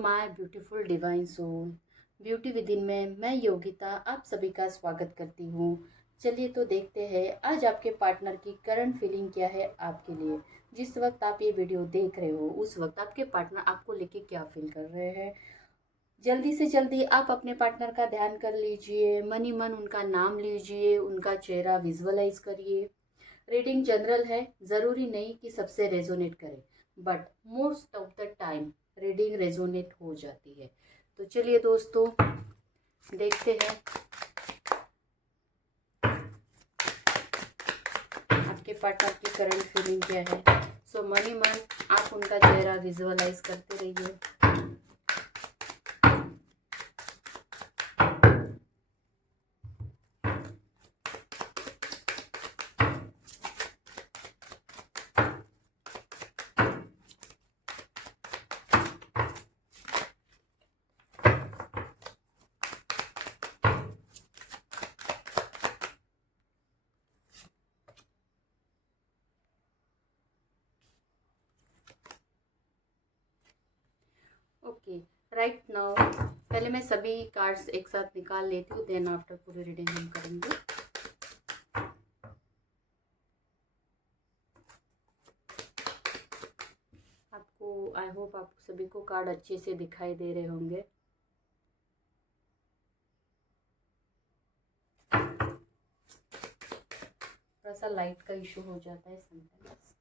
My beautiful divine soul, beauty within में मैं योगिता आप सभी का स्वागत करती हूँ। चलिए तो देखते हैं आज आपके पार्टनर की करंट फीलिंग क्या है आपके लिए। जिस वक्त आप ये वीडियो देख रहे हो उस वक्त आपके पार्टनर आपको लेके क्या फील कर रहे हैं। जल्दी से जल्दी आप अपने पार्टनर का ध्यान कर लीजिए, मन ही मन उनका नाम लीजिए, उनका चेहरा विजुअलाइज करिए। रीडिंग जनरल है, ज़रूरी नहीं कि सबसे रेजोनेट करे, but most of the time reading resonate हो जाती है। तो चलिए दोस्तों देखते हैं आपके पार्टनर की करंट फीलिंग क्या है। सो मन ही मन आप उनका चेहरा विजुअलाइज करते रहिए। ओके, राइट नाउ पहले मैं सभी कार्ड्स एक साथ निकाल लेती हूँ, देन आफ्टर पूरी रीडिंग हम करेंगे। आपको आई होप आप सभी को कार्ड अच्छे से दिखाई दे रहे होंगे। थोड़ा सा लाइट का इशू हो जाता है समटाइम्स।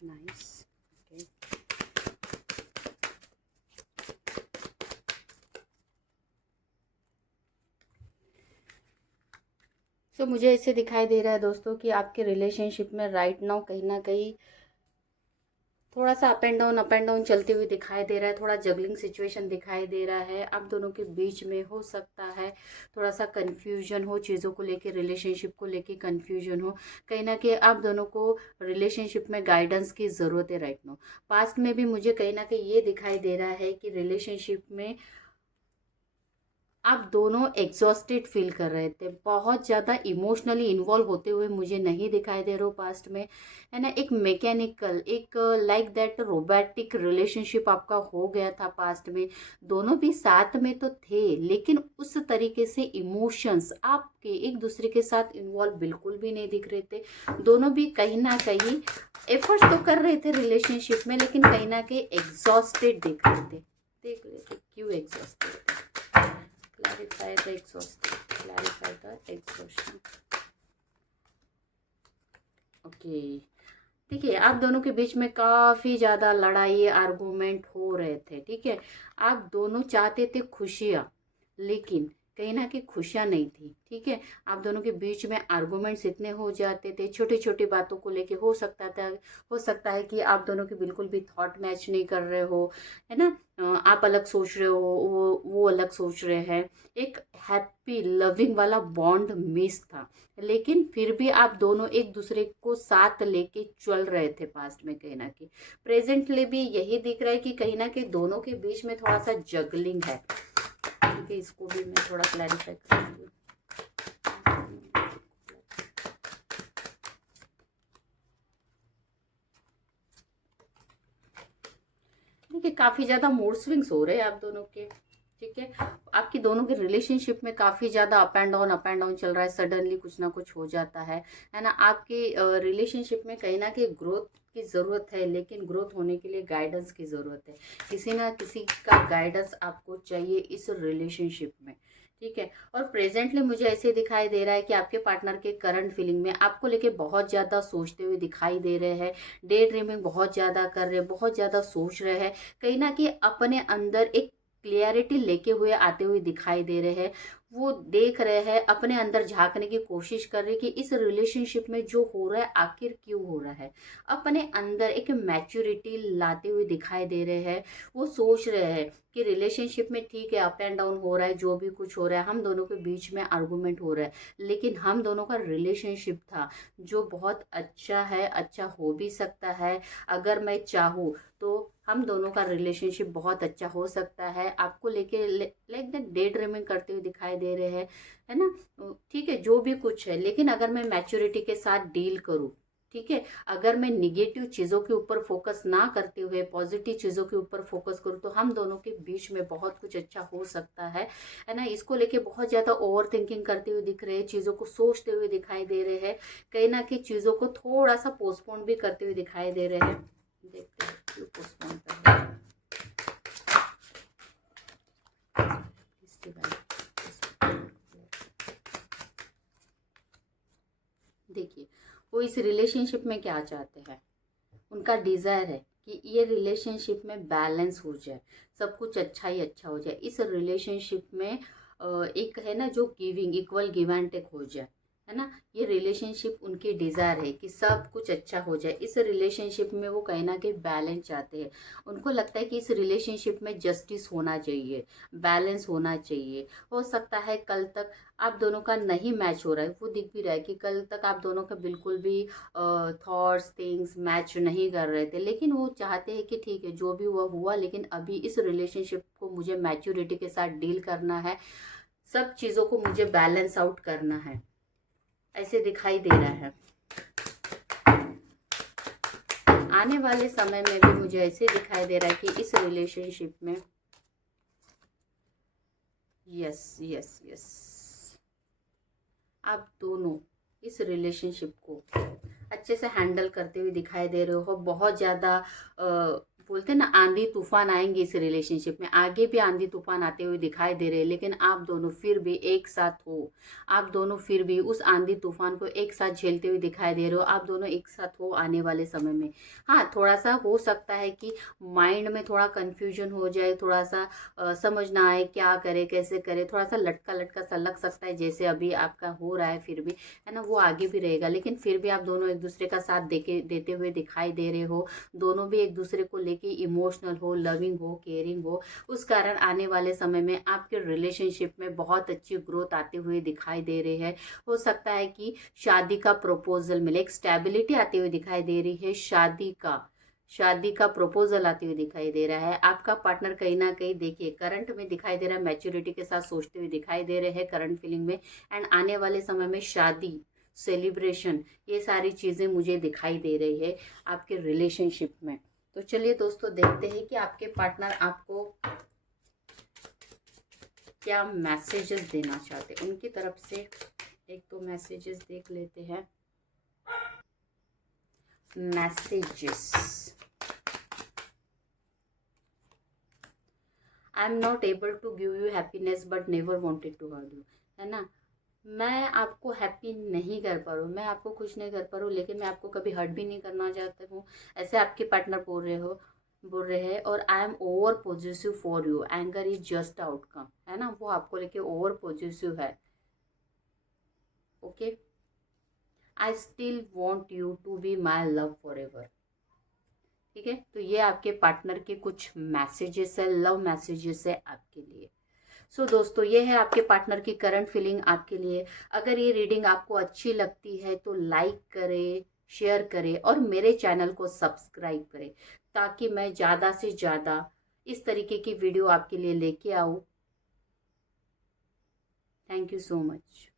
Nice, okay. सो मुझे ऐसे दिखाई दे रहा है दोस्तों कि आपके रिलेशनशिप में राइट नाउ कहीं ना कहीं थोड़ा सा अप एंड डाउन चलते हुए दिखाई दे रहा है। थोड़ा जगलिंग सिचुएशन दिखाई दे रहा है। आप दोनों के बीच में हो सकता है थोड़ा सा कंफ्यूजन हो, चीज़ों को लेके, रिलेशनशिप को लेके कंफ्यूजन हो। कहीं ना कहीं आप दोनों को रिलेशनशिप में गाइडेंस की ज़रूरत है राइट नाउ। पास्ट में भी मुझे कहीं ना कहीं ये दिखाई दे रहा है कि रिलेशनशिप में आप दोनों एग्जॉस्टेड फील कर रहे थे, बहुत ज़्यादा इमोशनली इन्वॉल्व होते हुए मुझे नहीं दिखाई दे रहे हो पास्ट में, है ना। एक मैकेनिकल, एक लाइक दैट रोबोटिक रिलेशनशिप आपका हो गया था पास्ट में। दोनों भी साथ में तो थे लेकिन उस तरीके से इमोशंस आपके एक दूसरे के साथ इन्वॉल्व बिल्कुल भी नहीं दिख रहे थे। दोनों भी कहीं ना कहीं एफर्ट्स तो कर रहे थे रिलेशनशिप में, लेकिन कहीं ना कहीं एग्जॉस्टेड दिख रहे थे। देख लेते क्यों एग्जॉस्टेड थे। Clarify the exhaustion. Clarify the exhaustion. Okay, ठीक है। आप दोनों के बीच में काफी ज्यादा लड़ाई आर्गुमेंट हो रहे थे, ठीक है। आप दोनों चाहते थे खुशियाँ, लेकिन कहीं ना कहीं खुशियाँ नहीं थी, ठीक है। आप दोनों के बीच में आर्गुमेंट्स इतने हो जाते थे, छोटी छोटी बातों को लेके हो सकता है कि आप दोनों के बिल्कुल भी थॉट मैच नहीं कर रहे हो, है ना। आप अलग सोच रहे हो, वो अलग सोच रहे हैं। एक हैप्पी लविंग वाला बॉन्ड मिस था, लेकिन फिर भी आप दोनों एक दूसरे को साथ लेके चल रहे थे पास्ट में। कहीं ना कहीं प्रेजेंटली भी यही दिख रहा है कि कहीं ना कहीं दोनों के बीच में थोड़ा सा जगलिंग है, ठीक है। इसको भी मैं थोड़ा क्लैरिफाई करूंगी। देखिए काफी ज्यादा मूड स्विंग्स हो रहे हैं आप दोनों के, ठीक है। आपकी दोनों के रिलेशनशिप में काफी ज्यादा अप एंड डाउन चल रहा है। सडनली कुछ ना कुछ हो जाता है ना। आपके रिलेशनशिप में कहीं ना कहीं ग्रोथ की जरूरत है, लेकिन ग्रोथ होने के लिए गाइडेंस की जरूरत है। किसी ना किसी का गाइडेंस आपको चाहिए इस रिलेशनशिप में, ठीक है। और प्रेजेंटली मुझे ऐसे दिखाई दे रहा है कि आपके पार्टनर के करंट फीलिंग में आपको लेके बहुत ज्यादा सोचते हुए दिखाई दे रहे हैं। डे ड्रीमिंग बहुत ज्यादा कर रहे हैं, बहुत ज्यादा सोच रहे हैं। कहीं ना कहीं अपने अंदर एक क्लियरिटी लेके हुए आते हुए दिखाई दे रहे हैं। वो देख रहे हैं, अपने अंदर झांकने की कोशिश कर रहे हैं कि इस रिलेशनशिप में जो हो रहा है आखिर क्यों हो रहा है। अपने अंदर एक मैच्योरिटी लाते हुए दिखाई दे रहे हैं। वो सोच रहे हैं कि रिलेशनशिप में ठीक है, अप एंड डाउन हो रहा है, जो भी कुछ हो रहा है, हम दोनों के बीच में आर्गुमेंट हो रहा है, लेकिन हम दोनों का रिलेशनशिप था जो बहुत अच्छा है, अच्छा हो भी सकता है। अगर मैं चाहूँ तो हम दोनों का रिलेशनशिप बहुत अच्छा हो सकता है। आपको लेके लाइक दैट डे ड्रीमिंग करते हुए दिखाई दे रहे हैं, है ना। ठीक है, जो भी कुछ है, लेकिन अगर मैं मैच्योरिटी के साथ डील करूँ, ठीक है, अगर मैं निगेटिव चीज़ों के ऊपर फोकस ना करते हुए पॉजिटिव चीज़ों के ऊपर फोकस करूँ, तो हम दोनों के बीच में बहुत कुछ अच्छा हो सकता है ना। इसको लेके बहुत ज़्यादा ओवर थिंकिंग करते हुए दिख रहे हैं, चीज़ों को सोचते हुए दिखाई दे रहे हैं, कहीं ना कहीं चीज़ों को थोड़ा सा पोस्टपोन भी करते हुए दिखाई दे रहे हैं। देखते हैं क्यों पोस्टपोन कर रहे हैं। देखिए, वो इस रिलेशनशिप में क्या चाहते हैं, उनका डिज़ायर है कि ये रिलेशनशिप में बैलेंस हो जाए, सब कुछ अच्छा ही अच्छा हो जाए। इस रिलेशनशिप में एक है ना जो giving, equal give and take हो जाए, है ना। ये रिलेशनशिप उनकी डिज़ायर है कि सब कुछ अच्छा हो जाए। इस रिलेशनशिप में वो कहीं ना कहीं बैलेंस चाहते हैं। उनको लगता है कि इस रिलेशनशिप में जस्टिस होना चाहिए, बैलेंस होना चाहिए। हो सकता है कल तक आप दोनों का नहीं मैच हो रहा है, वो दिख भी रहा है कि कल तक आप दोनों का बिल्कुल भी थॉट्स थिंग्स मैच नहीं कर रहे थे, लेकिन वो चाहते हैं कि ठीक है, जो भी हुआ हुआ, लेकिन अभी इस रिलेशनशिप को मुझे मैच्योरिटी के साथ डील करना है, सब चीज़ों को मुझे बैलेंस आउट करना है, ऐसे दिखाई दे रहा है। आने वाले समय में भी मुझे ऐसे दिखाई दे रहा है कि इस रिलेशनशिप में यस यस यस, आप दोनों इस रिलेशनशिप को अच्छे से हैंडल करते हुए दिखाई दे रहे हो। बहुत ज़्यादा बोलते हैं ना, आंधी तूफान आएंगे इस रिलेशनशिप में, आगे भी आंधी तूफान आते हुए दिखाई दे रहे हैं, लेकिन आप दोनों फिर भी एक साथ हो। आप दोनों फिर भी उस आंधी तूफान को एक साथ झेलते हुए दिखाई दे रहे हो। आप दोनों एक साथ हो आने वाले समय में। हाँ, थोड़ा सा हो सकता है कि माइंड में थोड़ा कन्फ्यूजन हो जाए, थोड़ा सा समझ ना आए क्या करे कैसे करे, थोड़ा सा लटका लटका सा लग सकता है, जैसे अभी आपका हो रहा है, फिर भी है ना, वो आगे भी रहेगा, लेकिन फिर भी आप दोनों एक दूसरे का साथ देते हुए दिखाई दे रहे हो। दोनों भी एक दूसरे को लेके इमोशनल हो, लविंग हो, केयरिंग हो। उस कारण आने वाले समय में आपके रिलेशनशिप में बहुत अच्छी ग्रोथ आते हुए दिखाई दे रही है। हो सकता है कि शादी का प्रपोजल मिले, एक स्टेबिलिटी आती हुई दिखाई दे रही है, शादी का प्रपोजल आते हुए दिखाई दे रहा है। आपका पार्टनर कहीं ना कहीं देखिए करंट में दिखाई दे रहा है, मैच्योरिटी के साथ सोचते हुए दिखाई दे रहे हैं करंट फीलिंग में, एंड आने वाले समय में शादी, सेलिब्रेशन, ये सारी चीज़ें मुझे दिखाई दे रही है आपके रिलेशनशिप में। तो चलिए दोस्तों, देखते हैं कि आपके पार्टनर आपको क्या मैसेजेस देना चाहते हैं। उनकी तरफ से एक दो मैसेजेस देख लेते हैं। Messages, I am not able to give you happiness but never wanted to hurt you, है ना। मैं आपको हैप्पी नहीं कर पा रहा हूँ, मैं आपको खुश नहीं कर पा रहा हूँ, लेकिन मैं आपको कभी हर्ट भी नहीं करना चाहता हूँ, ऐसे आपके पार्टनर बोल रहे हैं। और I am over positive for you, anger is just outcome, है ना, वो आपको लेके ओवर पॉजिटिव है। Okay, I still want you to be my love forever. ठीक है, तो ये आपके पार्टनर के कुछ मैसेजेस है, लव मैसेजेस है आपके लिए। सो दोस्तों, ये है आपके पार्टनर की करंट फीलिंग आपके लिए। अगर ये रीडिंग आपको अच्छी लगती है तो लाइक करें, शेयर करें और मेरे चैनल को सब्सक्राइब करें, ताकि मैं ज़्यादा से ज़्यादा इस तरीके की वीडियो आपके लिए लेके आऊँ। Thank you so much.